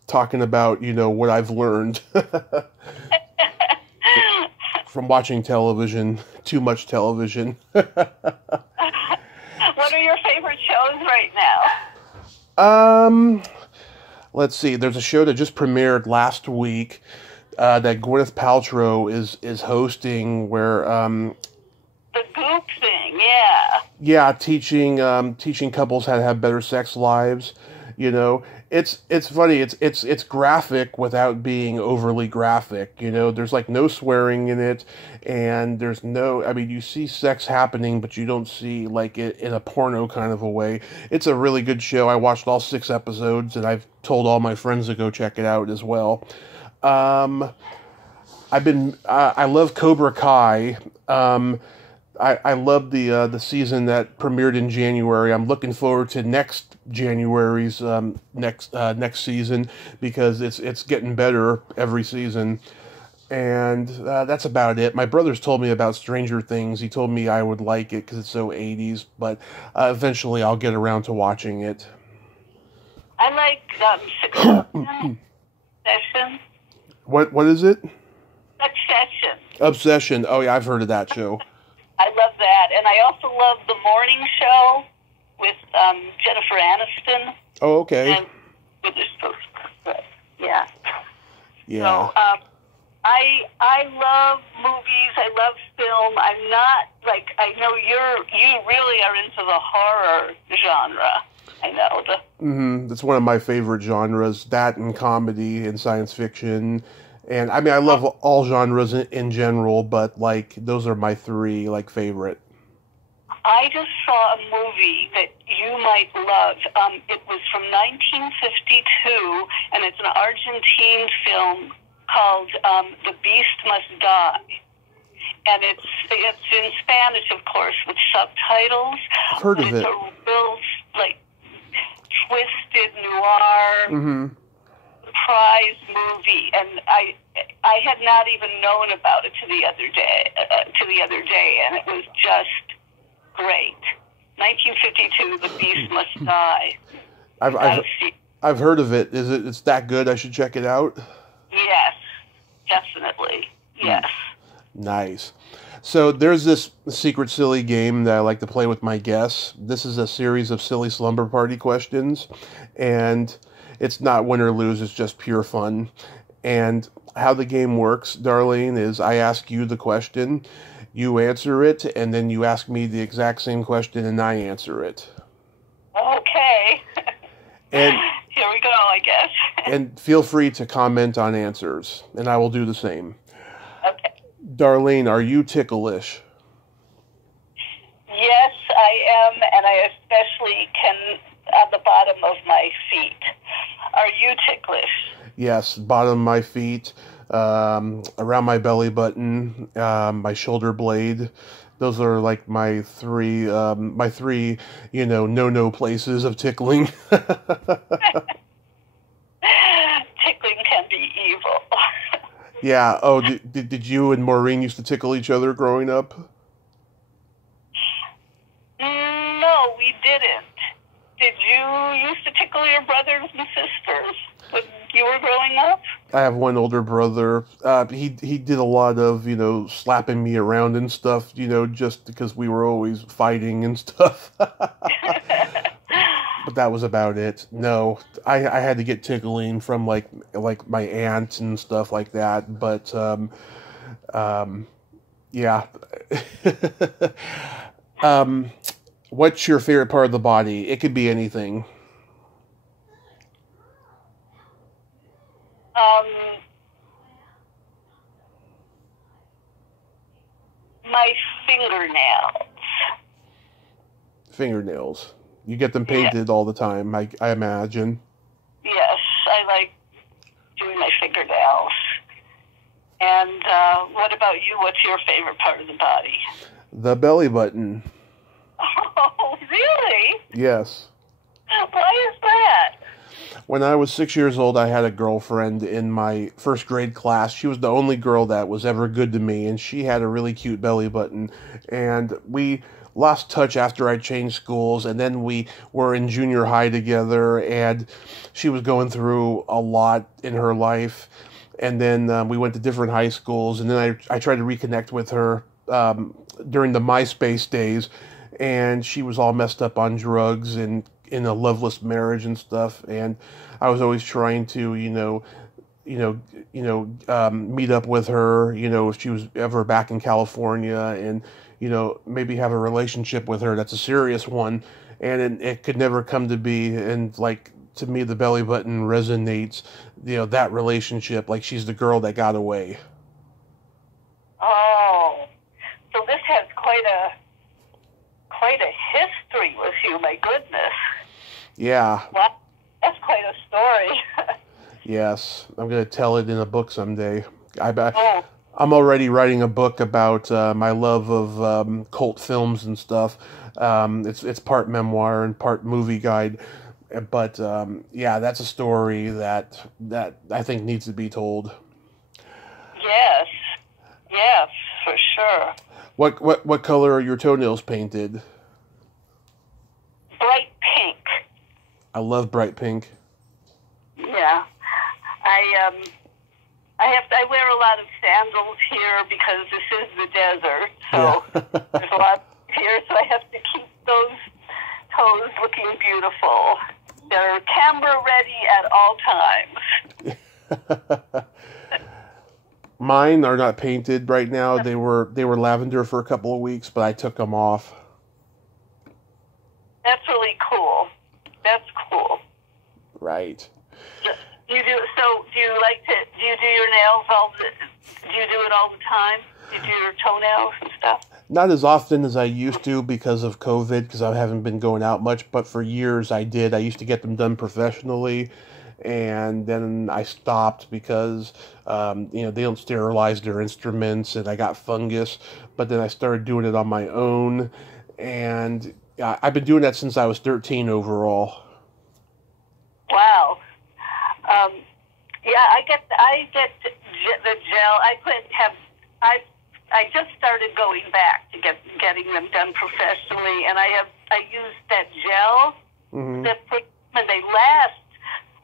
talking about, what I've learned from watching television, too much television. What are your favorite shows right now? Let's see. There's a show that just premiered last week that Gwyneth Paltrow is hosting, where The Goop thing, yeah. Yeah, teaching couples how to have better sex lives. It's funny. It's graphic without being overly graphic. There's like no swearing in it, and there's no. I mean, you see sex happening, but you don't see like it in a porno kind of a way. It's a really good show. I watched all 6 episodes, and I've told all my friends to go check it out as well. I love Cobra Kai. I love the season that premiered in January. I'm looking forward to next January's next season, because it's getting better every season. And that's about it. My brother's told me about Stranger Things. He told me I would like it because it's so 80s, but eventually I'll get around to watching it. I like Succession. What is it? Succession. Obsession. Oh yeah, I've heard of that show. I love that. And I also love The Morning Show with Jennifer Aniston. Oh, okay. And yeah. Yeah. So, I love movies. I love film. I'm not, I know you really are into the horror genre. I know. That's one of my favorite genres, that and comedy and science fiction. And I mean, I love all genres in general, but those are my 3 favorite. I just saw a movie that you might love. It was from 1952, and it's an Argentine film called "The Beast Must Die," and it's in Spanish, of course, with subtitles. I've heard of it. It's a real twisted noir. Prize movie, and I had not even known about it to the other day, and it was just great. 1952, The Beast Must Die. I've heard of it. It's that good? I should check it out. Yes, definitely. Yes. Nice. So there's this secret silly game that I like to play with my guests. This is a series of silly slumber party questions, and it's not win or lose, it's just pure fun. And how the game works, Darlene, is I ask you the question, you answer it, and then you ask me the exact same question, and I answer it. Okay. And here we go, I guess. And feel free to comment on answers, and I will do the same. Okay. Darlene, are you ticklish? Yes, I am, and I especially can on the bottom of my feet. Are you ticklish? Yes, bottom of my feet, around my belly button, my shoulder blade. Those are my 3, no places of tickling. Tickling can be evil. Yeah. Oh, did you and Maureen used to tickle each other growing up? No, we didn't. Did you used to tickle your brothers and sisters when you were growing up? I have one older brother. He did a lot of, slapping me around and stuff, just because we were always fighting and stuff. But that was about it. No, I had to get tickling from like my aunt and stuff like that. But yeah. What's your favorite part of the body? It could be anything. My fingernails. Fingernails. You get them painted all the time, I imagine. Yes, I like doing my fingernails. And what about you? What's your favorite part of the body? The belly button. Oh, really? Yes. Why is that? When I was 6 years old, I had a girlfriend in my first grade class. She was the only girl that was ever good to me, and she had a really cute belly button. And we lost touch after I changed schools, and then we were in junior high together, and she was going through a lot in her life. And then we went to different high schools, and then I tried to reconnect with her during the MySpace days, and she was all messed up on drugs and in a loveless marriage and stuff. And I was always trying to, meet up with her, if she was ever back in California, and maybe have a relationship with her that's a serious one. And it could never come to be. And like, to me, the belly button resonates, that relationship. Like, she's the girl that got away. Oh, so this has quite a history with you. My goodness. Yeah. Wow, that's quite a story. Yes, I'm going to tell it in a book someday. I'm already writing a book about my love of cult films and stuff. It's part memoir and part movie guide. But that's a story that I think needs to be told. Yes, for sure. What color are your toenails painted? Bright pink. I love bright pink. Yeah, I wear a lot of sandals here because this is the desert, so there's a lot here, so I have to keep those toes looking beautiful. They're camera ready at all times. Mine are not painted right now. They were lavender for a couple of weeks, but I took them off. That's really cool. That's cool. Right. Do you do your nails do you do it all the time? Do you do your toenails and stuff? Not as often as I used to because of COVID, because I haven't been going out much, but for years I did. I used to get them done professionally, and then I stopped because, they don't sterilize their instruments, and I got fungus, but then I started doing it on my own, and I've been doing that since I was 13 overall. Wow. I get the gel. I just started going back to getting them done professionally, and I use that gel. Mm-hmm. And they last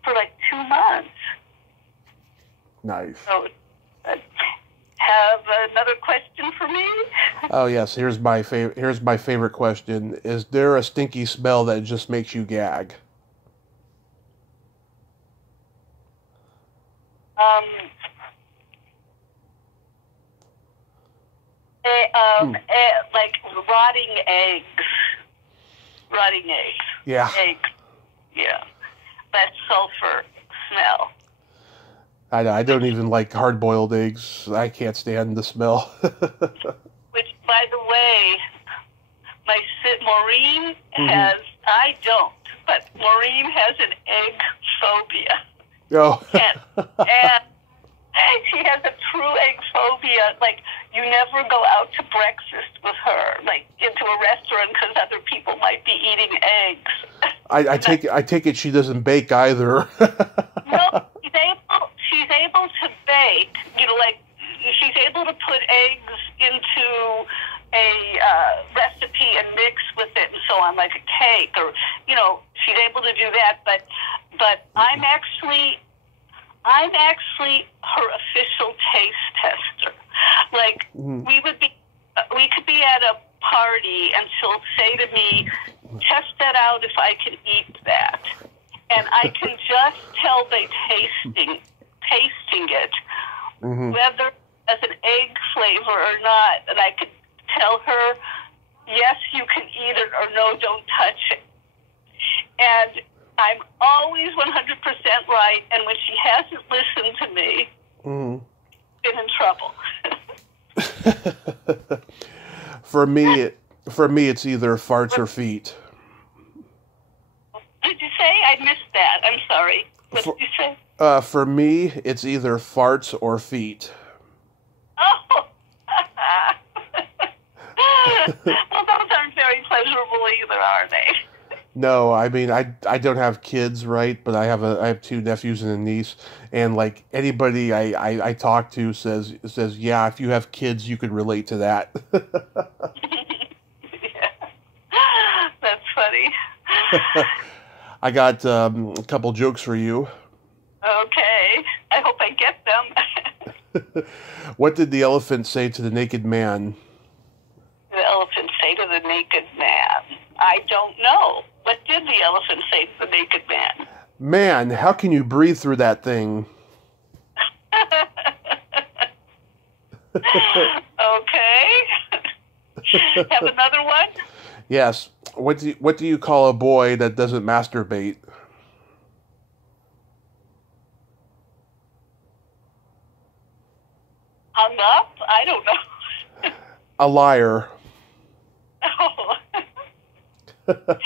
for like 2 months. Nice. So, have another question for me? Oh yes, here's my favorite question. Is there a stinky smell that just makes you gag? Like rotting eggs. Rotting eggs. Yeah. Eggs. Yeah. That sulfur smell. I don't even like hard-boiled eggs. I can't stand the smell. Which, by the way, Maureen has, I don't, but Maureen has an egg phobia. Oh. and she has a true egg phobia. Like, you never go out to breakfast with her, like, into a restaurant because other people might be eating eggs. I take it she doesn't bake either. No, she's able to bake, like, she's able to put eggs into a recipe and mix with it and so on, like a cake, or, she's able to do that, but I'm actually her official taste tester. Like, we could be at a party and she'll say to me, test that out if I can eat that. And I can just tell by tasting it, whether as an egg flavor or not. And I could tell her, yes, you can eat it, or no, don't touch it. And I'm always 100% right, and when she hasn't listened to me, been in trouble. For me, it's either farts or feet. Did you say? I missed that. I'm sorry. What did you say? For me, it's either farts or feet. those aren't very pleasurable either, are they? No, I mean, I don't have kids, right? But I have two nephews and a niece, and like anybody I talk to says, yeah, if you have kids, you could relate to that. Yeah. That's funny. I got a couple jokes for you. Okay. I hope I get them. What did the elephant say to the naked man? The elephant say to the naked man? I don't know. What did the elephant say to the naked man? Man, how can you breathe through that thing? Okay. Have another one? Yes. What do you call a boy that doesn't masturbate? Hung up? I don't know. A liar. Oh. Does this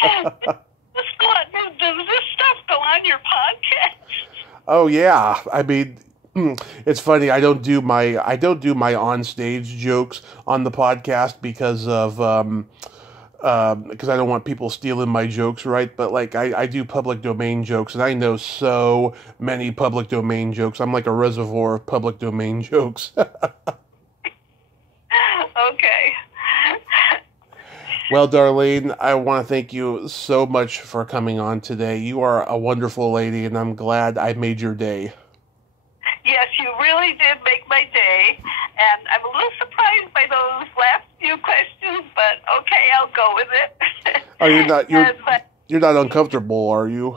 stuff go on your podcast? Oh yeah. I mean, it's funny. I don't do my on-stage jokes on the podcast because of because I don't want people stealing my jokes, right? But like I do public domain jokes, and I know so many public domain jokes. I'm like a reservoir of public domain jokes. Okay. Well, Darlene, I want to thank you so much for coming on today. You are a wonderful lady, and I'm glad I made your day. Yes, you really did make my day, and I'm a little surprised by those last few questions, but okay, I'll go with it. Oh, you're not uncomfortable, are you?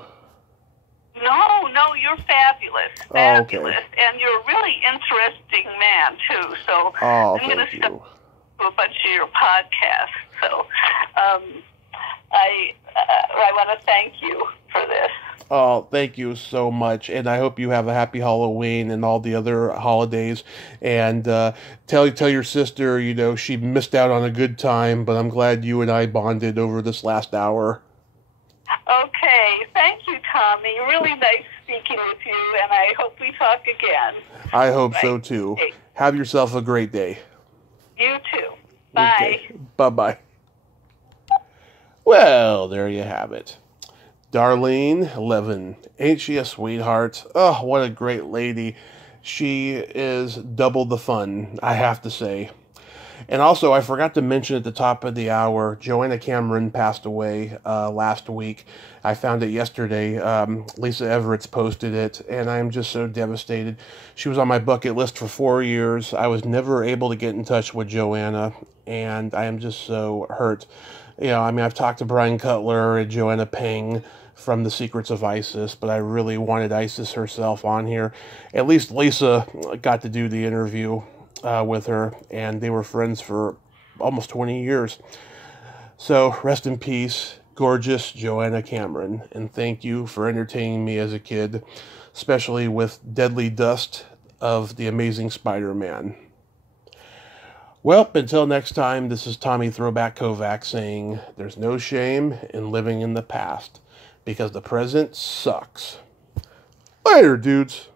No, you're fabulous. Oh, okay. Fabulous. And you're a really interesting man, too, so Oh, I'm going to thank stop you. to a bunch of your podcasts. So I want to thank you for this. Oh, thank you so much, and I hope you have a happy Halloween and all the other holidays. And tell your sister, she missed out on a good time, but I'm glad you and I bonded over this last hour. Okay, thank you, Tommy. Really nice speaking with you, and I hope we talk again. I hope so too. Okay. Have yourself a great day. You too. Bye. Okay. Bye-bye. Well, there you have it. Darlene Levin. Ain't she a sweetheart? Oh, what a great lady. She is double the fun, I have to say. And also, I forgot to mention at the top of the hour, Joanna Cameron passed away last week. I found it yesterday. Lisa Everett's posted it, and I'm just so devastated. She was on my bucket list for 4 years. I was never able to get in touch with Joanna, and I am just so hurt. I've talked to Brian Cutler and Joanna Peng from The Secrets of Isis, but I really wanted Isis herself on here. At least Lisa got to do the interview with her, and they were friends for almost 20 years. So, rest in peace, gorgeous Joanna Cameron, and thank you for entertaining me as a kid, especially with Deadly Dust of The Amazing Spider-Man. Well, until next time, this is Tommy Throwback Kovac saying, there's no shame in living in the past, because the present sucks. Later, dudes.